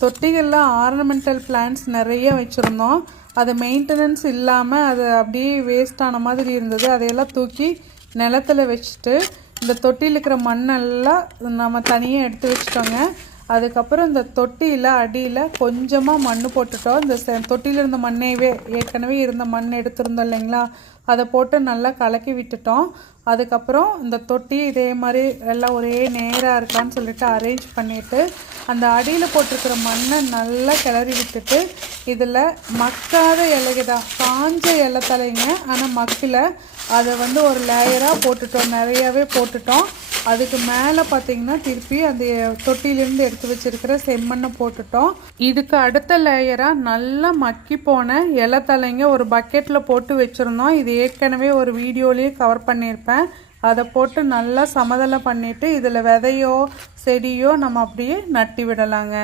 தொட்டிகளில் ornamental plants நிறைய வச்சுருந்தோம். அது மெயின்டெனன்ஸ் இல்லாமல் அது அப்படியே வேஸ்டான மாதிரி இருந்தது. அதையெல்லாம் தூக்கி நிலத்தில் வச்சுட்டு இந்த தொட்டியில் இருக்கிற மண்ணெல்லாம் நம்ம தனியாக எடுத்து வச்சுட்டோங்க. அதுக்கப்புறம் இந்த தொட்டியில் அடியில் கொஞ்சமாக மண் போட்டுட்டோம். இந்த தொட்டியில் இருந்த மண்ணையவே ஏற்கனவே இருந்த மண் எடுத்துருந்தோம் இல்லைங்களா, அதை போட்டு நல்லா கலக்கி விட்டுட்டோம். அதுக்கப்புறம் இந்த தொட்டி இதே மாதிரி எல்லாம் ஒரே நேராக இருக்கான்னு சொல்லிட்டு அரேஞ்ச் பண்ணிவிட்டு அந்த அடியில் போட்டிருக்கிற மண்ணை நல்லா கிளறி விட்டுட்டு இதில் மக்காத இலைக தான், காஞ்ச இலை தலைங்க, ஆனால் மக்கில் அதை ஒரு லேயராக போட்டுட்டோம், நிறையாவே போட்டுட்டோம். அதுக்கு மேலே பார்த்திங்கன்னா திருப்பி அந்த தொட்டியிலேருந்து எடுத்து வச்சுருக்கிற செம்மண்ணை போட்டுட்டோம். இதுக்கு அடுத்த லேயராக நல்லா மக்கி போன இலை தலைங்க ஒரு பக்கெட்டில் போட்டு வச்சுருந்தோம். இது ஏற்கனவே ஒரு வீடியோலேயே கவர் பண்ணியிருப்பேன். அதை போட்டு நல்லா சமதளம் பண்ணிவிட்டு இதில் விதையோ செடியோ நம்ம அப்படியே நட்டி விடலாங்க.